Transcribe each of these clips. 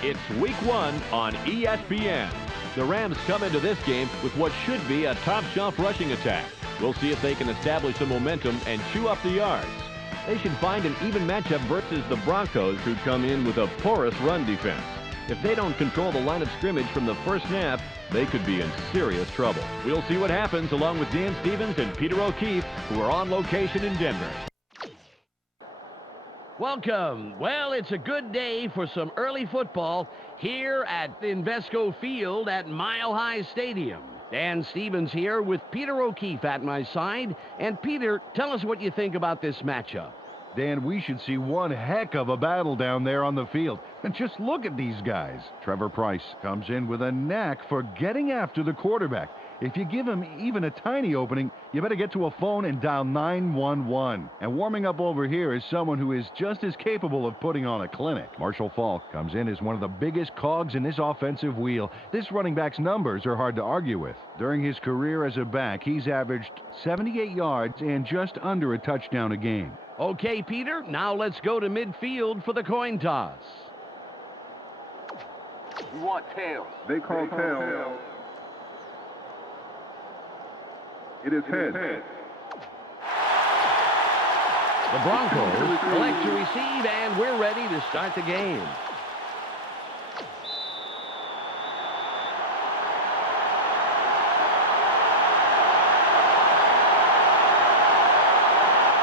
It's Week 1 on ESPN. The Rams come into this game with what should be a top-shelf rushing attack. We'll see if they can establish some momentum and chew up the yards. They should find an even matchup versus the Broncos, who come in with a porous run defense. If they don't control the line of scrimmage from the first snap, they could be in serious trouble. We'll see what happens along with Dan Stevens and Peter O'Keefe, who are on location in Denver. Welcome. Well, it's a good day for some early football here at Invesco Field at Mile High Stadium. Dan Stevens here with Peter O'Keefe at my side. And Peter, tell us what you think about this matchup. Dan, we should see one heck of a battle down there on the field. And just look at these guys. Trevor Pryce comes in with a knack for getting after the quarterback. If you give him even a tiny opening, you better get to a phone and dial 911. And warming up over here is someone who is just as capable of putting on a clinic. Marshall Faulk comes in as one of the biggest cogs in this offensive wheel. This running back's numbers are hard to argue with. During his career as a back, he's averaged 78 yards and just under a touchdown a game. Okay, Peter, now let's go to midfield for the coin toss. We want tails. They call tails. It is head. The Broncos elect to receive, and we're ready to start the game.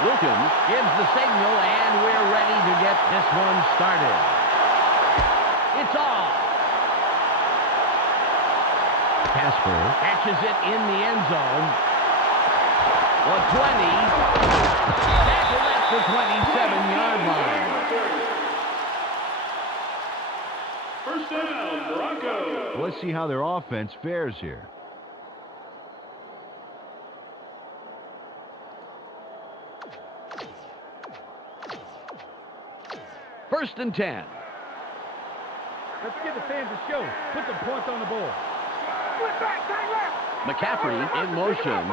Wilkins gives the signal, and we're ready to get this one started. It's off. Casper catches it in the end zone. The 20, tackled at the 27-yard line. First down, Broncos. Let's see how their offense fares here. First and 10. Let's give the fans a show. Put some points on the board. McCaffrey in motion.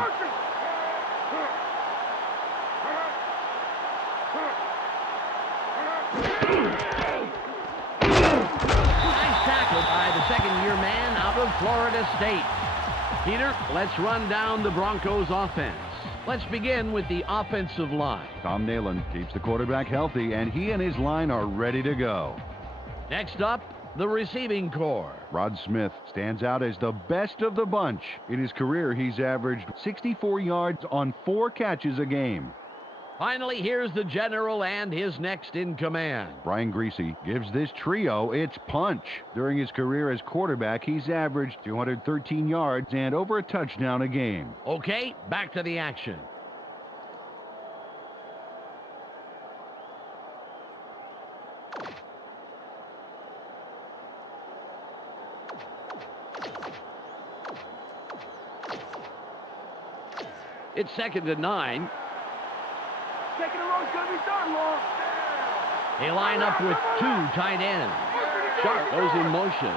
Nice tackle by the second-year man out of Florida State. Peter, let's run down the Broncos offense. Let's begin with the offensive line. Tom Nalen keeps the quarterback healthy, and he and his line are ready to go. Next up, the receiving corps. Rod Smith stands out as the best of the bunch. In his career, he's averaged 64 yards on 4 catches a game. Finally, here's the general and his next in command. Brian Greasy gives this trio its punch. During his career as quarterback, he's averaged 213 yards and over a touchdown a game. Okay, back to the action. It's 2nd and 9. Second and row is going to be done, Long. They line up with 2 tight ends. Sharp goes in motion.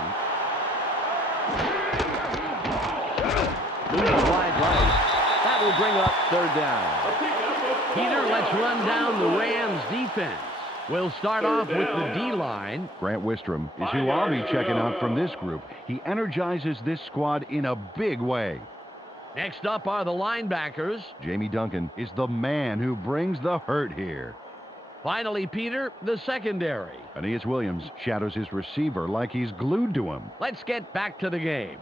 Moves wide right. That will bring up 3rd down. Peter, let's run down the Rams defense. We'll start off with the D-line. Grant Wistrom is who I'll be checking out from this group. He energizes this squad in a big way. Next up are the linebackers. Jamie Duncan is the man who brings the hurt here. Finally, Peter, the secondary. Aeneas Williams shadows his receiver like he's glued to him. Let's get back to the game.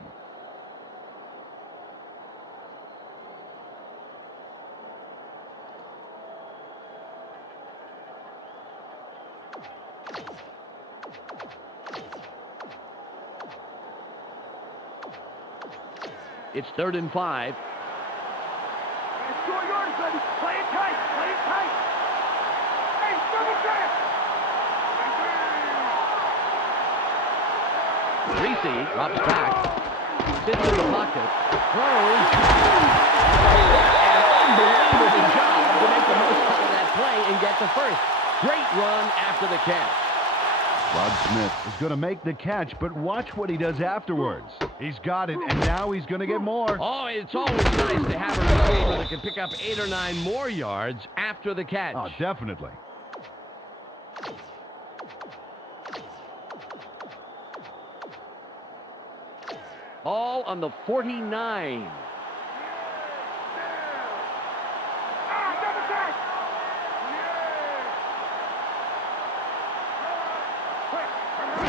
It's 3rd and 5. It's 2 yards, baby. Play it tight. Play it tight. Hey, double check. Greasy drops back. Sits in the pocket. Throws. An unbelievable job to make the most out of that play and get the first. Great run after the catch. Rod Smith is going to make the catch, but watch what he does afterwards. He's got it, and now he's going to get more. Oh, it's always nice to have a receiver that can pick up 8 or 9 more yards after the catch. Oh, definitely. All on the 49.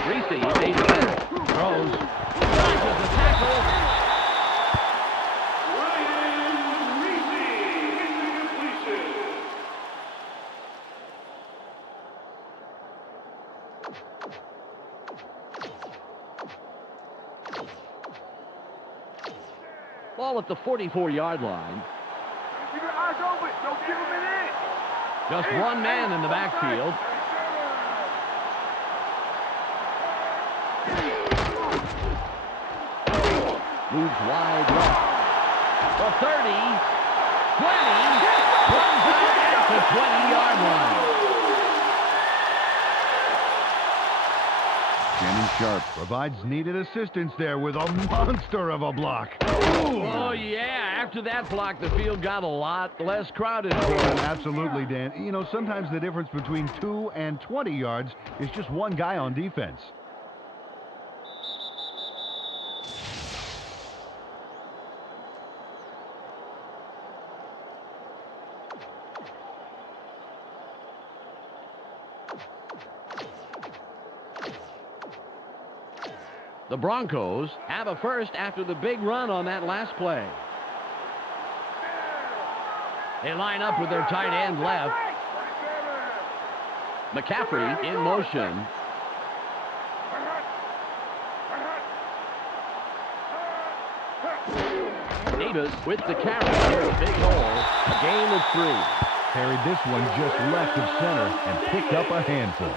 Reese, they throws. Dodges the tackle. Ryan Reese incompletion. Ball at the 44-yard line. Keep your eyes open. Don't give him an inch. Just one man in the backfield. Moves wide left. The 30, 20, runs out at the 20-yard line. Shannon Sharp provides needed assistance there with a monster of a block. Oh, yeah. After that block, the field got a lot less crowded for him. Absolutely, Dan. You know, sometimes the difference between 2 and 20 yards is just one guy on defense. The Broncos have a first after the big run on that last play. They line up with their tight end left. McCaffrey in motion. Davis with the carry. There's a big hole. A gain of 3. Carried this one just left of center and picked up a handful.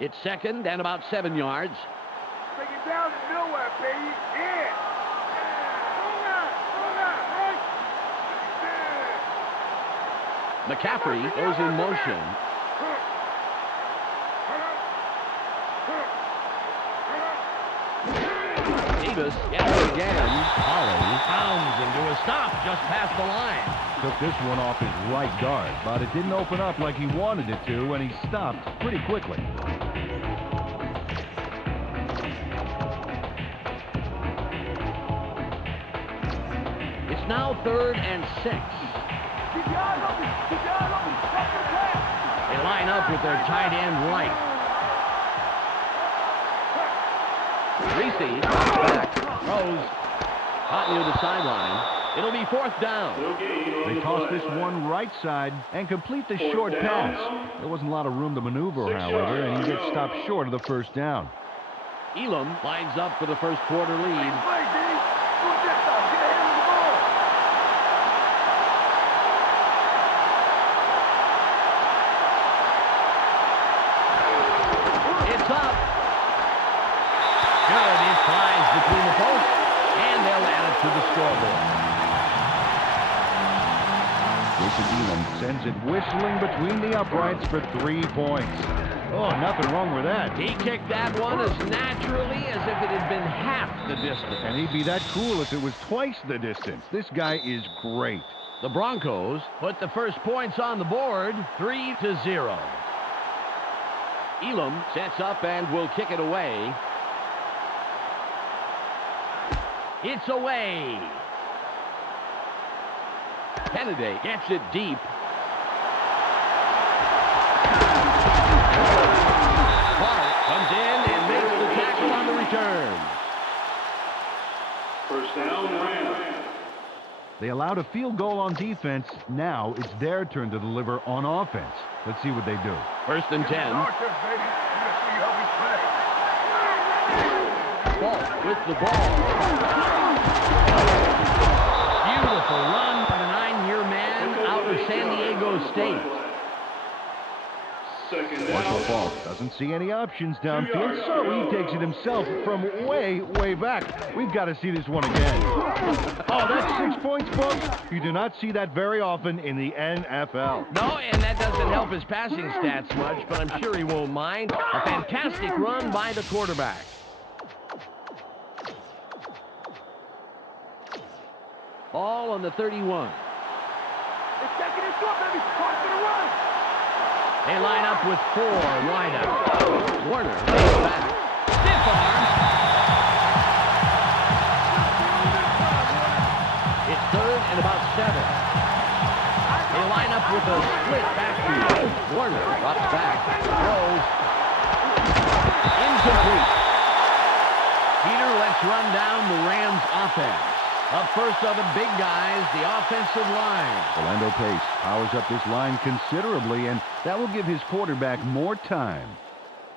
It's second and about 7 yards. Take it down to nowhere, baby. Yeah. McCaffrey goes in motion. Davis gets it again. Holly pounds into a stop just past the line. Took this one off his right guard, but it didn't open up like he wanted it to, and he stopped pretty quickly. It's now 3rd and 6. Keep your eyes open. Keep your eyes open. They line up with their tight end right. Reese back, throws, hot near the sideline. It'll be 4th down. They toss this one right side and complete the short pass. There wasn't a lot of room to maneuver, however, and he gets stopped short of the first down. Elam lines up for the first quarter lead. Play, D. Do this stuff. Get ahead of the ball. It's up. Good. It flies between the posts, and they'll add it to the scoreboard. Jason Elam sends it whistling between the uprights for 3 points. Oh, nothing wrong with that. He kicked that one as naturally as if it had been half the distance. And he'd be that cool if it was twice the distance. This guy is great. The Broncos put the first points on the board, 3-0. Elam sets up and will kick it away. It's away. Kennedy gets it deep. Clark comes in and makes the tackle on the return. First down, Rams. They allowed a field goal on defense. Now it's their turn to deliver on offense. Let's see what they do. 1st and 10. Falk with the ball. Beautiful run by the 9-year man out of San Diego State. Marshall Falk doesn't see any options downfield, so he takes it himself from way, way back. We've got to see this one again. Oh, that's 6 points, folks. You do not see that very often in the NFL. No, and that doesn't help his passing stats much, but I'm sure he won't mind. A fantastic run by the quarterback. Ball on the 31. It's taking it short, baby. Clock's gonna run. They line up with 4 wideouts. Warner goes back. Stiff arm. It's 3rd and about 7. They line up with a split backfield. Warner drops back. Throws. Incomplete. Peter lets run down the Rams offense. Up first are the big guys, the offensive line. Orlando Pace powers up this line considerably, and that will give his quarterback more time.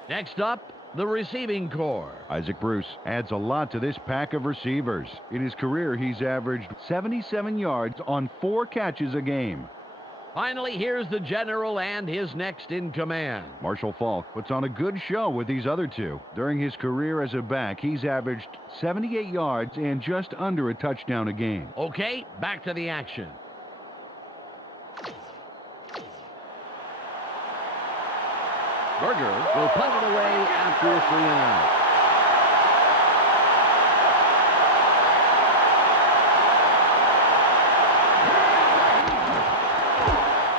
Next up, the receiving corps. Isaac Bruce adds a lot to this pack of receivers. In his career, he's averaged 77 yards on 4 catches a game. Finally, here's the general and his next in command. Marshall Faulk puts on a good show with these other two. During his career as a back, he's averaged 78 yards and just under a touchdown a game. Okay, back to the action. Berger will punt it away after a 3 and out.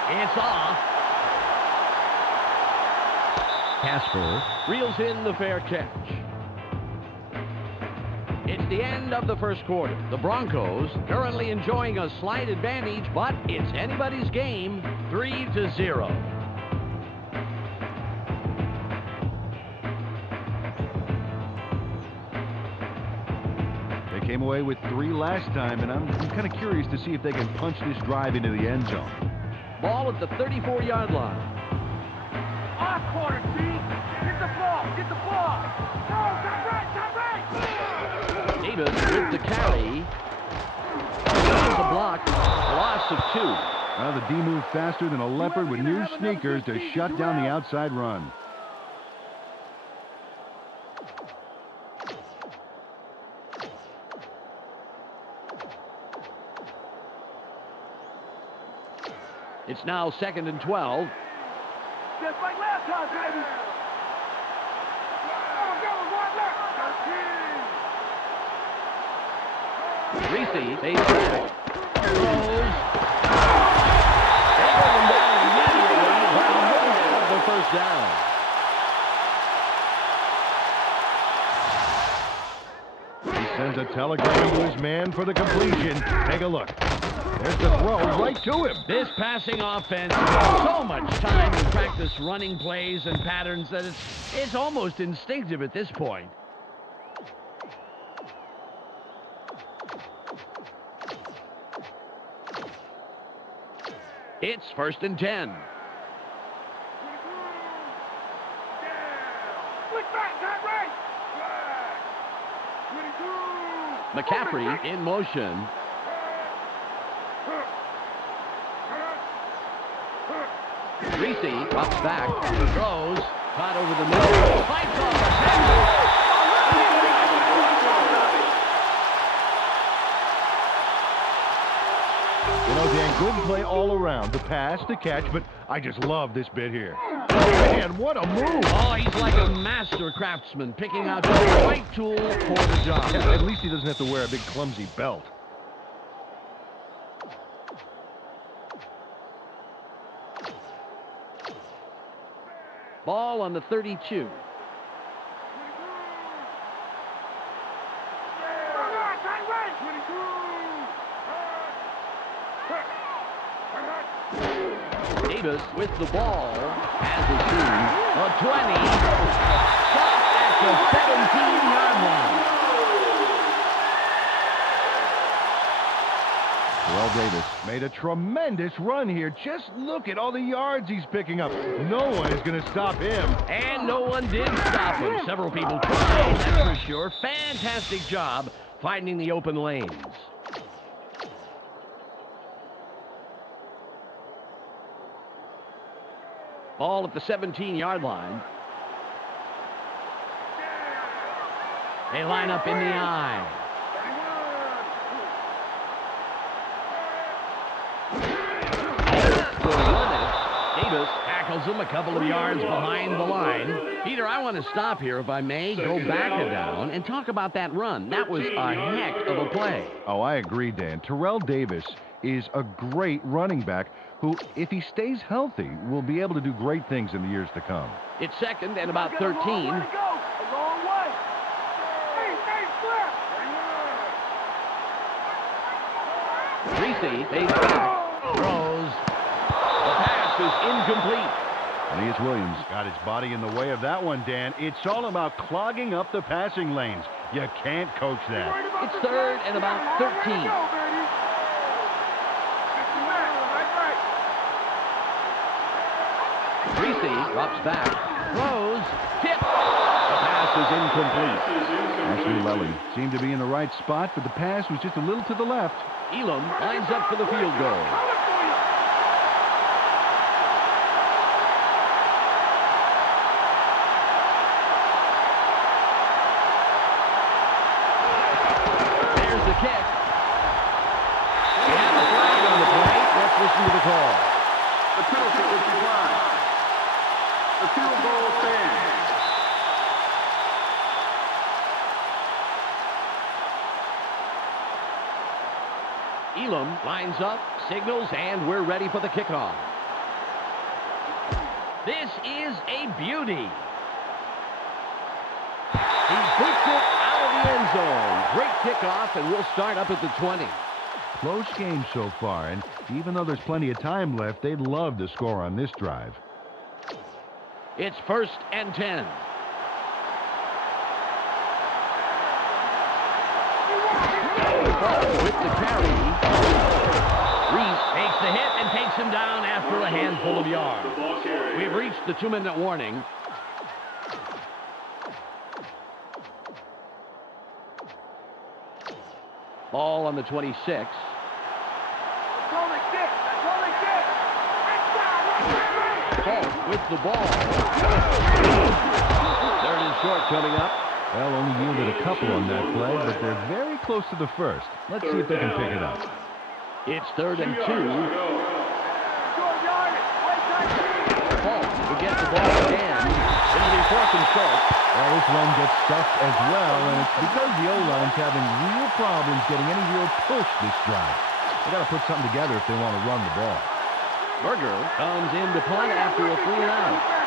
It's off. Casper reels in the fair catch. It's the end of the first quarter. The Broncos currently enjoying a slight advantage, but it's anybody's game, 3-0. They came away with 3 last time, and I'm kind of curious to see if they can punch this drive into the end zone. Ball at the 34-yard line. Off corner, T. Get the ball. Get the ball. No, top right. Davis with the carry. There's a block. A loss of 2. Well, the D moved faster than a leopard with new sneakers to shut down the outside run. It's now 2nd and 12. Just like last time, baby. Reese takes back. Throws. They put him down immediately. But the first down. He sends a telegram to his man for the completion. Take a look. There's the throw right to him. This passing offense spends so much time in practice running plays and patterns that it's almost instinctive at this point. It's 1st and 10. McCaffrey in motion. Reese drops back, throws, caught over the middle, fights off the tackle. You know, Dan, good play all around. The pass, the catch, but I just love this bit here. Man, what a move! Oh, he's like a master craftsman, picking out the right tool for the job. Yeah, at least he doesn't have to wear a big clumsy belt. Ball on the 32. Davis with the ball has the team. The 20. Stopped at the 17-yard line. Well, Davis made a tremendous run here. Just look at all the yards he's picking up. No one is going to stop him. And no one did stop him. Several people tried, that's for sure. Fantastic job finding the open lanes. Ball at the 17-yard line. They line up in the eye. Davis has him a couple of yards behind the line. Peter, I want to stop here, if I may, go back a down, and talk about that run. That was a heck of a play. Oh, I agree, Dan. Terrell Davis is a great running back who, if he stays healthy, will be able to do great things in the years to come. It's second and about 13. A long way. Hey, Reese fades back, throws. The pass is incomplete. Aeneas Williams got his body in the way of that one, Dan. It's all about clogging up the passing lanes. You can't coach that. It's third and about 13. Reese drops back, throws, tip. The pass is incomplete. Ashley Lelly seemed to be in the right spot, but the pass was just a little to the left. Elam lines up for the field goal. There's the kick. We have a flag on the play. Let's listen to the call. The penalty is declined. The field goal stands. Elam lines up, signals, and we're ready for the kickoff. This is a beauty. He boots it out of the end zone. Great kickoff, and we'll start up at the 20. Close game so far, and even though there's plenty of time left, they'd love to score on this drive. It's 1st and 10. With the carry, Reese takes the hit and takes him down after a handful of yards. We've reached the 2-minute warning. Ball on the 26. That's all they get. Falk with the ball. 3rd and short coming up. Well, only yielded a couple on that play, but they're very close to the first. Let's see if they can pick it up. It's 3rd and 2. Falk will get the ball again. It'll be 4th and short. Well, this one gets stuffed as well, and it's because the O-line's having real problems getting any real push this drive. They got to put something together if they want to run the ball. Berger comes in to punt after a 3-and-out.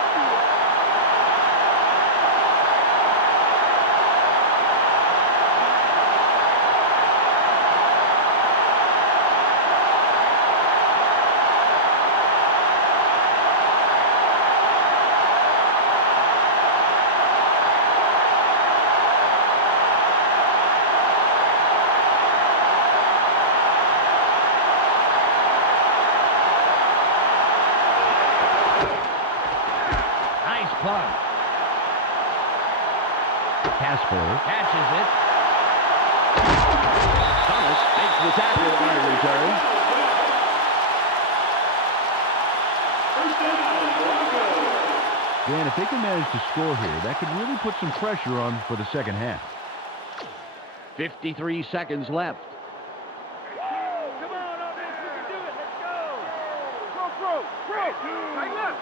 Punt. Casper Catches it. Thomas makes the tackle on the return. Dan, if they can manage to score here, that could really put some pressure on for the second half. 53 seconds left. Come on, offense, we can do it. Let's go. Tighten up.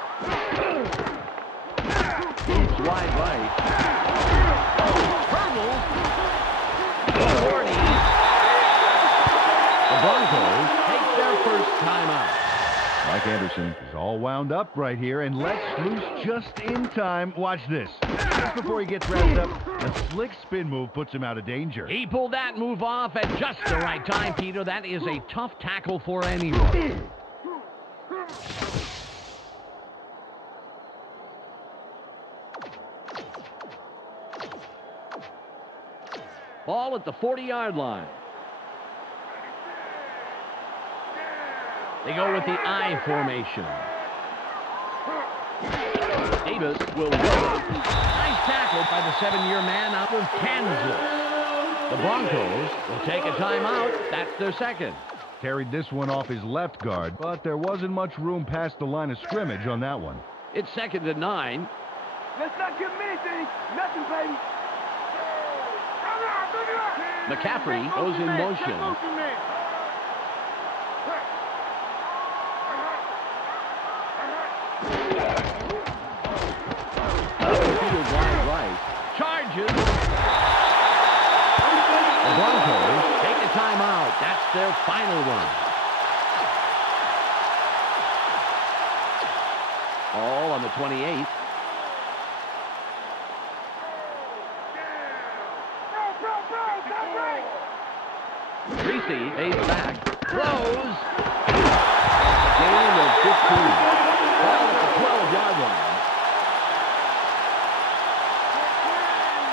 It's wide right. Hurdles. The 40. The Broncos take their first timeout. Mike Anderson is all wound up right here and lets loose just in time. Watch this. Just before he gets wrapped up, a slick spin move puts him out of danger. He pulled that move off at just the right time, Peter. That is a tough tackle for anyone. Ball at the 40-yard line. They go with the I formation. Davis will go. Nice tackle by the 7-year man out of Kansas. The Broncos will take a timeout. That's their second. Carried this one off his left guard, but there wasn't much room past the line of scrimmage on that one. It's 2nd and 9. Let's not give them anything. Nothing, baby. McCaffrey goes in motion. changes. The Broncos take a timeout. That's their final one. All on the 28th. Reese pays back. Throws. Gain of 15. Ball at the 12-yard line.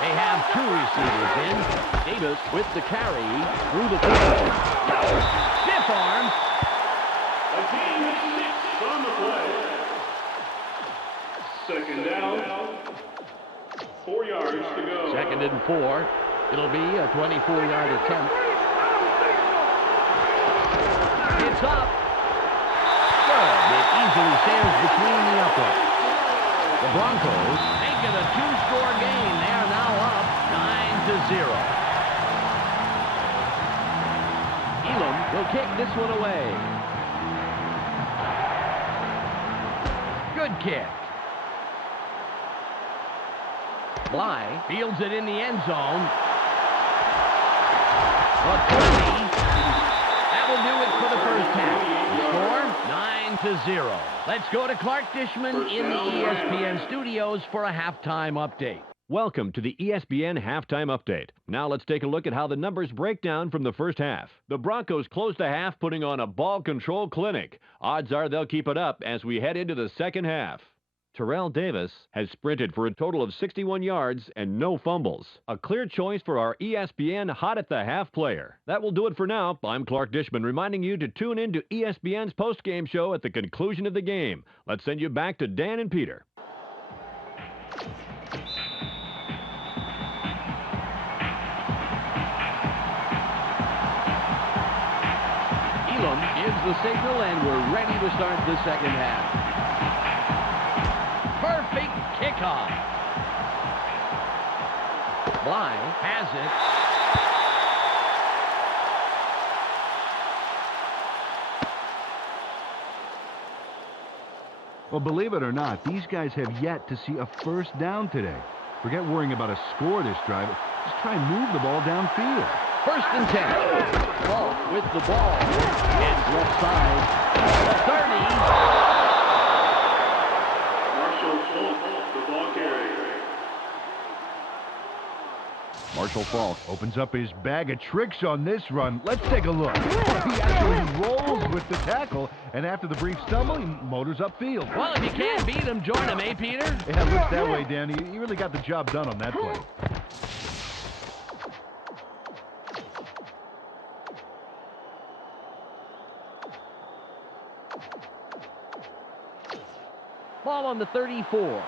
They have two receivers in. Davis with the carry through the field. Stiff arm. A gain of 6 on the play. Second down. 4 yards to go. Second and 4. It'll be a 24-yard attempt. It's up. Good. It easily sails between the uprights. The Broncos making a 2-score gain. They are now up 9-0. Elam will kick this one away. Good kick. Bly fields it in the end zone. The 20. That will do it for the first half. The score, 9-0. Let's go to Clark Dishman in the ESPN studios for a halftime update. Welcome to the ESPN Halftime Update. Now let's take a look at how the numbers break down from the first half. The Broncos closed the half putting on a ball control clinic. Odds are they'll keep it up as we head into the second half. Terrell Davis has sprinted for a total of 61 yards and no fumbles. A clear choice for our ESPN Hot at the Half player. That will do it for now. I'm Clark Dishman reminding you to tune in to ESPN's postgame show at the conclusion of the game. Let's send you back to Dan and Peter. Elam gives the signal and we're ready to start the second half. Perfect kickoff. Bly has it. Well, believe it or not, these guys have yet to see a first down today. Forget worrying about a score this drive. Just try and move the ball downfield. First and 10. Falk with the ball. Heads left side. 30. Marshall Falk opens up his bag of tricks on this run. Let's take a look. He actually rolls with the tackle, and after the brief stumble, he motors upfield. Well, if you can't beat him, join him, eh, Peter? Yeah, it looks that way, Dan. He really got the job done on that play. Ball on the 34.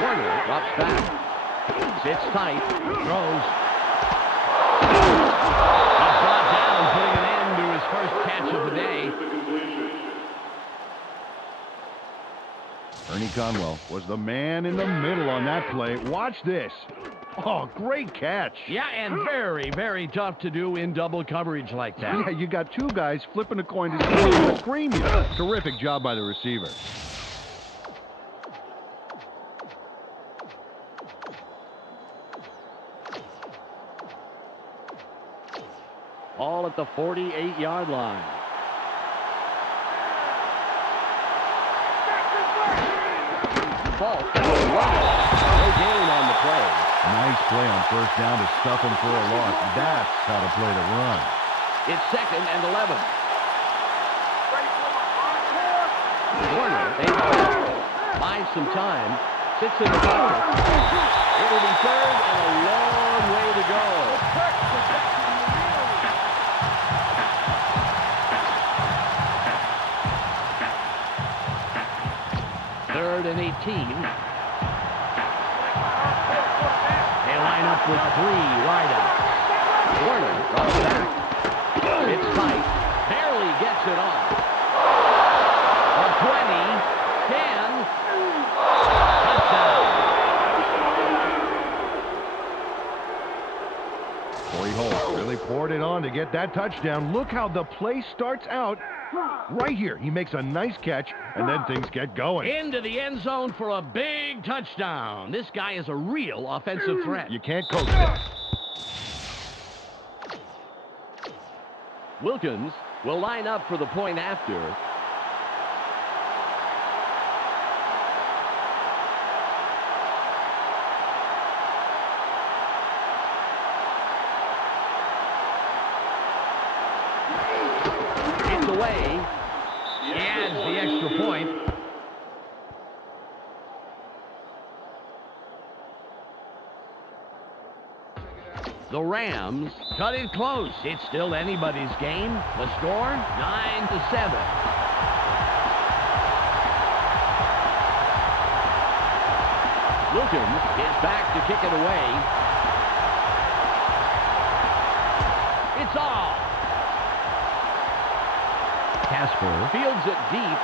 Warner drops back. Sits tight. Throws. He's brought down, putting an end to his first catch of the day. Ernie Conwell was the man in the middle on that play. Watch this. Oh, great catch. Yeah, and very, very tough to do in double coverage like that. Yeah, you got two guys flipping a coin to scream you. Terrific job by the receiver. All at the 48-yard line. Falk. No gain on the play. Nice play on first down to stuff him for a loss. That's how to play the run. It's second and 11. Warner buys some time. Sits in the pocket. It will be third and a long way to go. Third and 18. They line up with 3 wideouts. Warner drops back. It's tight. Barely gets it off. A 20, 10. Touchdown. Corey Holt really poured it on to get that touchdown. Look how the play starts out Right here, he makes a nice catch, and then things get going. Into the end zone for a big touchdown. This guy is a real offensive threat. You can't coach that. Wilkins will line up for the point after. It's away. He adds the extra point. The Rams cut it close. It's still anybody's game. The score, 9-7. Wilkins is back to kick it away. It's off. Casper fields it deep.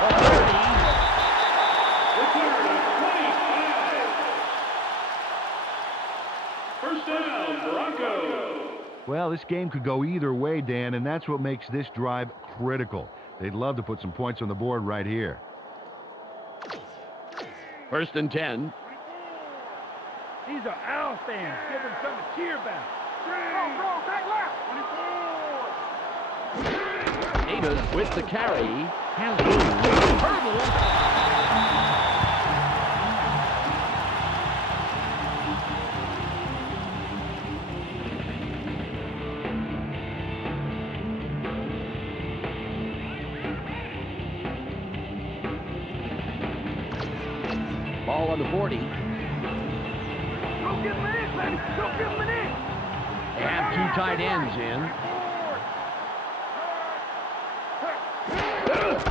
The 30. Return of 25. First down, Broncos. Well, this game could go either way, Dan, and that's what makes this drive critical. They'd love to put some points on the board right here. 1st and 10. These are Owl fans. Give them something to cheer about. Back left. 24. Davis with the carry. Has room. Hurdle. Ball on the 40. Go give him an inch, baby. Go give him an inch. They have 2 tight ends in.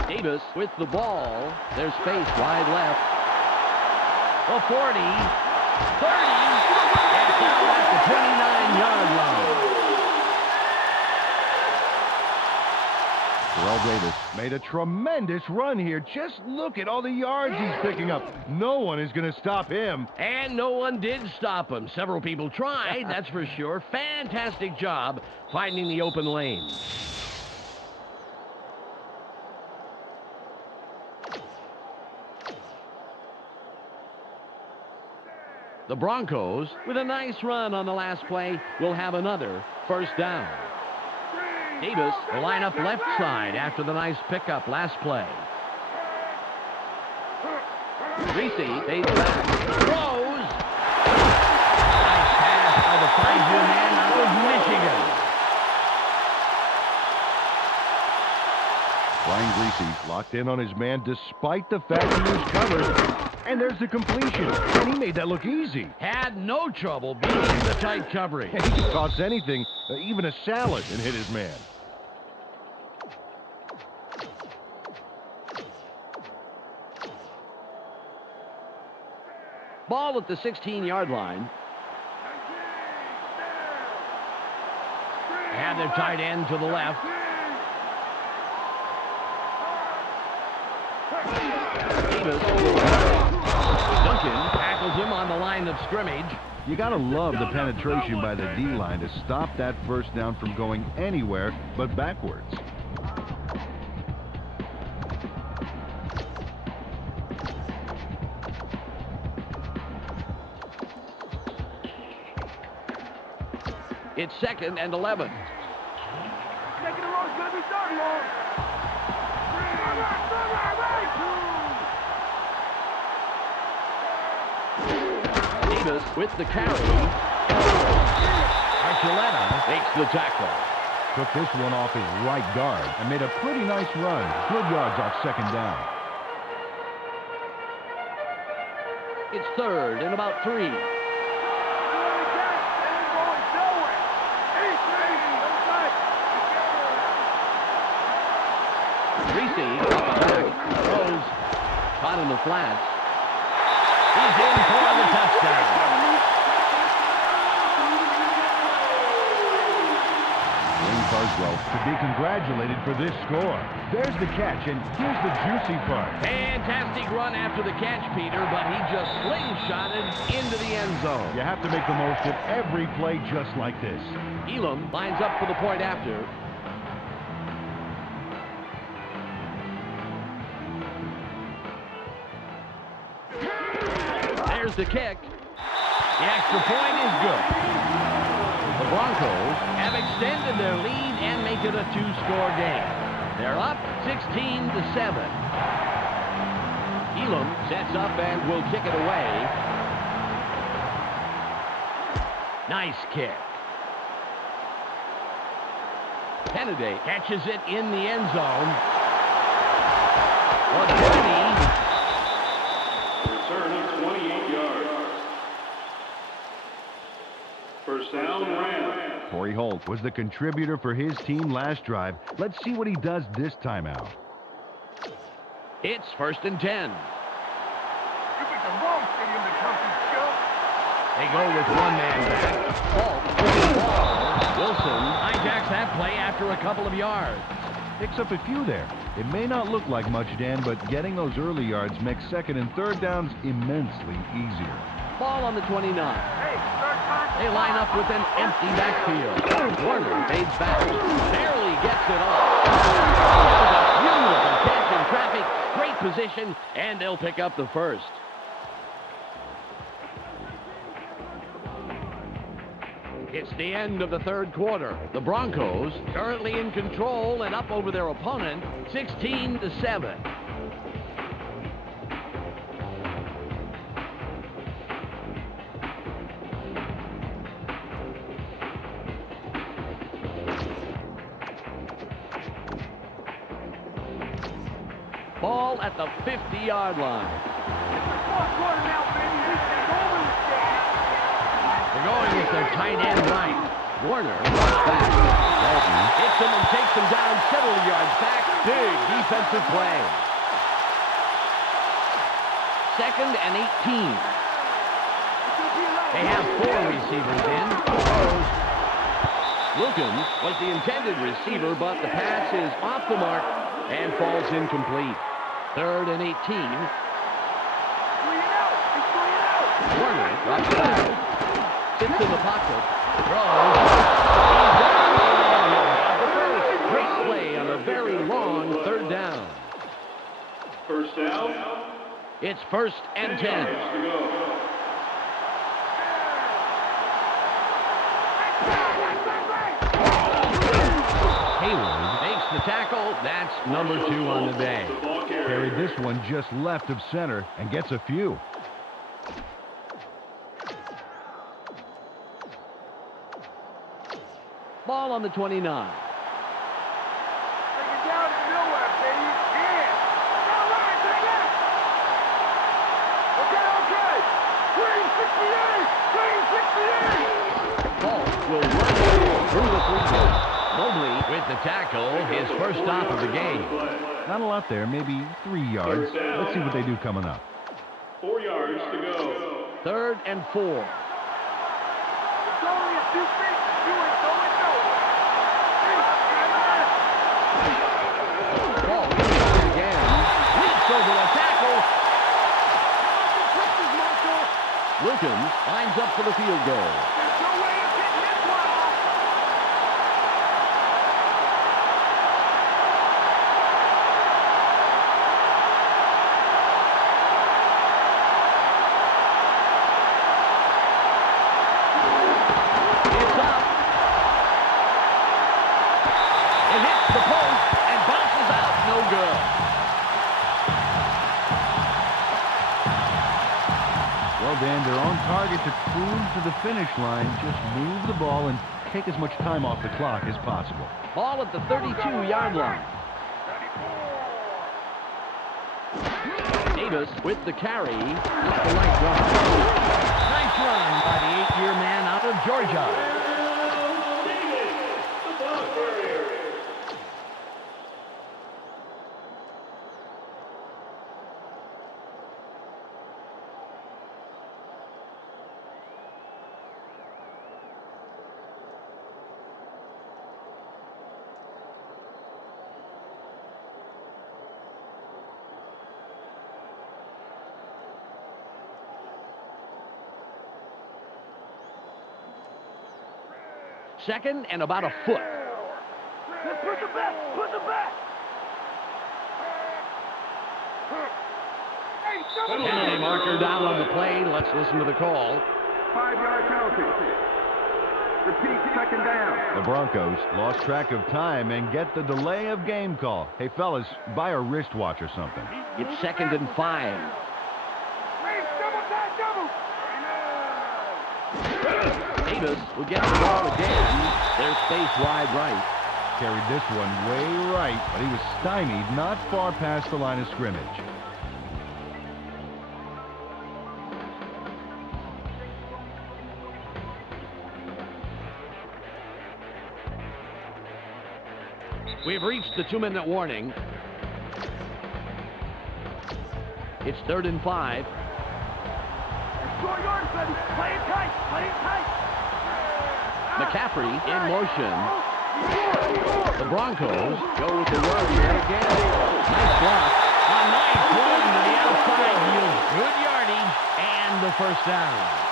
Davis with the ball. There's space wide left. The 40. 30. It's out at the 29-yard line. Terrell Davis made a tremendous run here. Just look at all the yards he's picking up. No one is going to stop him. And no one did stop him. Several people tried, that's for sure. Fantastic job finding the open lane. The Broncos, with a nice run on the last play, will have another first down. Davis will line up left side after the nice pickup last play. Reese fades back, throws. Nice pass by the 5-year man out of Michigan. Brian Greasy locked in on his man despite the fact he was covered. And there's the completion. And he made that look easy. Had no trouble beating the tight coverage. He could toss anything, even a salad, and hit his man. Ball at the 16-yard line. And their tight end to the left. Davis. Duncan tackles him on the line of scrimmage. You got to love the penetration by the D-line to stop that first down from going anywhere but backwards. It's 2nd and 11. Second and long is going to be third and long. Davis with the carry. Archuleta makes the tackle. Took this one off his right guard and made a pretty nice run. Good yards off 2nd down. It's 3rd and about 3. Reese back, throws, caught in the flats. He's in for the touchdown. Wayne Carswell should be congratulated for this score. There's the catch, and here's the juicy part. Fantastic run after the catch, Peter, but he just slingshotted into the end zone. You have to make the most of every play just like this. Elam lines up for the point after. Here's the kick. The extra point is good. The Broncos have extended their lead and make it a two-score game. They're up 16-7. Elam sets up and will kick it away. Nice kick. Kennedy catches it in the end zone. Return of 28 yards. First down, Rams. Torrey Holt was the contributor for his team last drive. Let's see what he does this time out. It's 1st and 10. You picked the wrong stadium to come to, Joe. They go with one man back. Holt with the ball. Wilson hijacks that play after a couple of yards. Picks up a few there. It may not look like much, Dan, but getting those early yards makes 2nd and 3rd downs immensely easier. Ball on the 29. Hey, third time. They line up with an empty backfield. Warner fades back. Barely gets it off. A beautiful catch in traffic. Great position, and they'll pick up the first. It's the end of the 3rd quarter. The Broncos currently in control and up over their opponent, 16-7. Ball at the 50-yard line. It's the fourth quarter now, baby. We take over this game. They're going with their tight end right. Warner runs back. Dalton hits him and takes him down several yards back. Big defensive play. 2nd and 18. They have 4 receivers in. Wilkins was the intended receiver, but the pass is off the mark and falls incomplete. 3rd and 18. Warner drops back. Sits in the pocket. Throws. He's down. The first. Great play on a very long 3rd down. First down. It's 1st and 10. Yards to go. Hayward makes the tackle. That's number 2 on the day. Carried this one just left of center and gets a few. Ball on the 29. Take it down to nowhere, baby. Yeah. Now, Ryan, take it. Okay. 368. Ball will run through the 3. Mobley with the tackle, his first stop of the game. Not a lot there, maybe 3 yards. Let's see what they do coming up. 4 yards to go. 3rd and 4. It's only a few feet. You ain't going nowhere. Ball again. Leaps over the tackle. Wilkins lines up for the field goal. There's no way of getting this one off. It's up. It hits the post and bounces out. No good. Well, Dan, they're on target to cruise to the finish line. Just move the ball and take as much time off the clock as possible. Ball at the 32-yard line. Davis with the carry. Just the right run. Nice run by the 8-year man out of Georgia. Second and about a foot. Let's push it back. Push it back. Hey, Penalty marker down on the play. Let's listen to the call. 5-yard penalty. Repeat, second down. The Broncos lost track of time and get the delay of game call. Hey, fellas, buy a wristwatch or something. It's 2nd and 5. Davis will get the ball again. There's space wide right. Carried this one way right, but he was stymied not far past the line of scrimmage. We've reached the 2-minute warning. It's 3rd and 5. McCaffrey in motion. The Broncos go with the run yet again. Nice block. A nice run to the outside yields good yardage and the first down.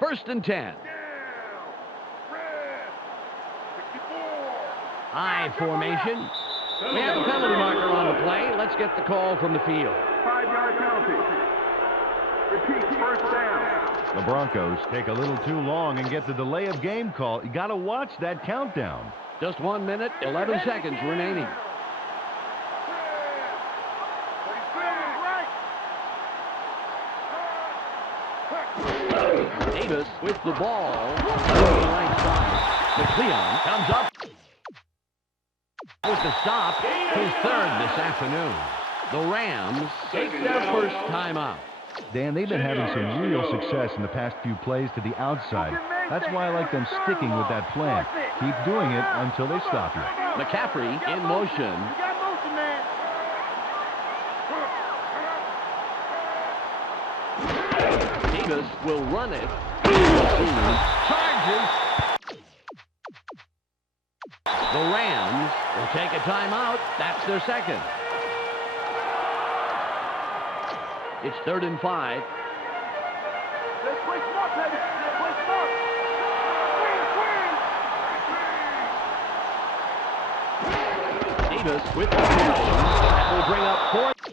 First and 10. I formation. We have a penalty marker on the play. Let's get the call from the field. 5-yard penalty. Repeat, first down. The Broncos take a little too long and get the delay of game call. You got to watch that countdown. Just 1 minute, 11 seconds remaining. Davis with the ball on the right side. McLeon comes up with the stop. His 3rd this afternoon. The Rams take their first timeout. Dan, they've been having some real success in the past few plays to the outside. That's why I like them sticking with that plan. Keep doing it until they stop you. McCaffrey in motion. Davis will run it. Charges. The Rams will take a timeout. That's their second. It's 3rd and 5. Davis with the catch. That will bring up 4th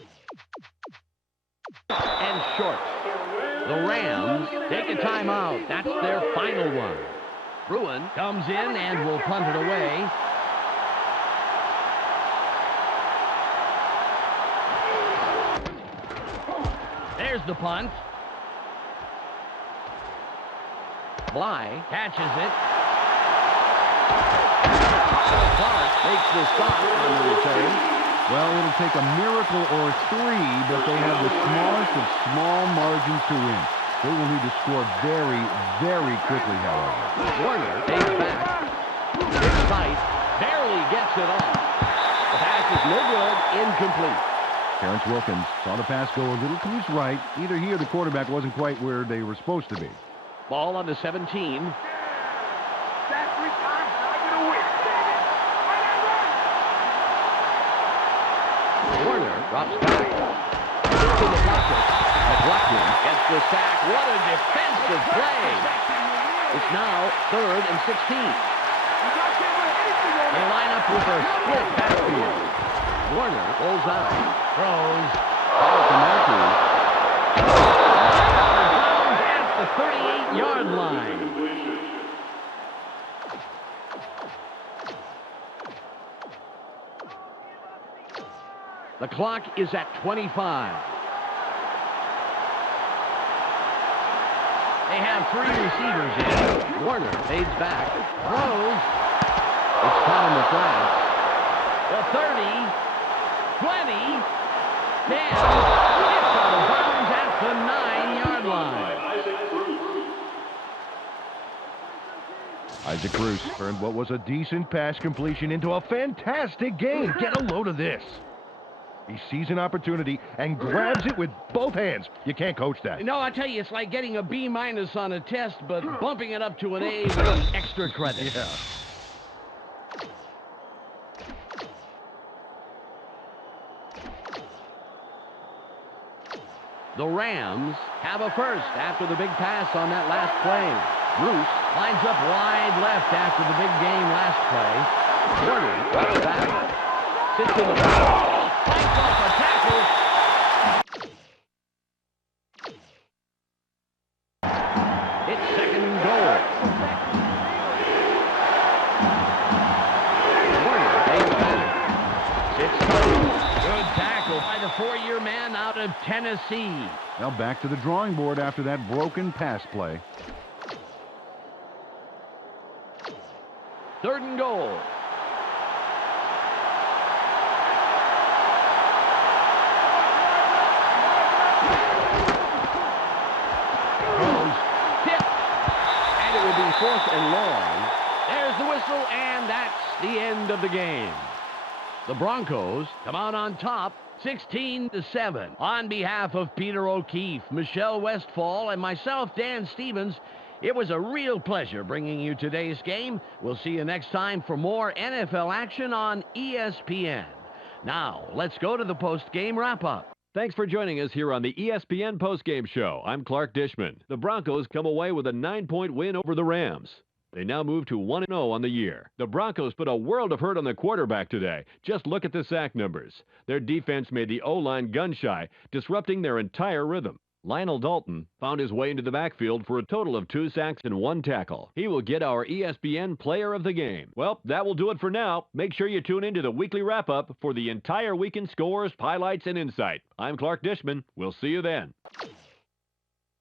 and short. The Rams take a timeout. That's their final one. Bruin comes in and will punt it away. There's the punt. Bly catches it. Clark makes the stop on the return. Well, it'll take a miracle or 3, but they have the smallest of small margins to win. They will need to score very, very quickly, however. Warner takes back. It's tight. Barely gets it off. The pass is no good. Incomplete. Terrence Wilkins saw the pass go a little to his right. Either he or the quarterback wasn't quite where they were supposed to be. Ball on the 17. Warner drops back. Into the pocket. McLaughlin gets the sack. What a defensive play. It's now 3rd and 16. They line up with a split backfield. Warner rolls out. Throws. Out to Matthews. At the 38-yard line. The clock is at 25. They have 3 receivers in. Warner fades back. Throws. It's caught in the flat. The 30. 20. 10. It's out of bounds at the 9-yard line. Isaac Cruz turned what was a decent pass completion into a fantastic game. Get a load of this. He sees an opportunity and grabs it with both hands. You can't coach that. No, I tell you, it's like getting a B- on a test, but bumping it up to an A with extra credit. Yeah. The Rams have a first after the big pass on that last play. Bruce lines up wide left after the big game last play. Warner back. Sits in the back. Fights off a tackle. It's second and goal. Warner aims back. Sits tight. Good tackle by the 4-year man out of Tennessee. Now back to the drawing board after that broken pass play. Third and goal. Throws tipped, and it will be 4th and long. There's the whistle, and that's the end of the game. The Broncos come out on top, 16-7. On behalf of Peter O'Keefe, Michelle Westfall, and myself, Dan Stevens, it was a real pleasure bringing you today's game. We'll see you next time for more NFL action on ESPN. Now, let's go to the post-game wrap-up. Thanks for joining us here on the ESPN postgame show. I'm Clark Dishman. The Broncos come away with a 9-point win over the Rams. They now move to 1-0 on the year. The Broncos put a world of hurt on the quarterback today. Just look at the sack numbers. Their defense made the O-line gun-shy, disrupting their entire rhythm. Lionel Dalton found his way into the backfield for a total of 2 sacks and 1 tackle. He will get our ESPN Player of the Game. Well, that will do it for now. Make sure you tune into the weekly wrap-up for the entire weekend scores, highlights, and insight. I'm Clark Dishman. We'll see you then.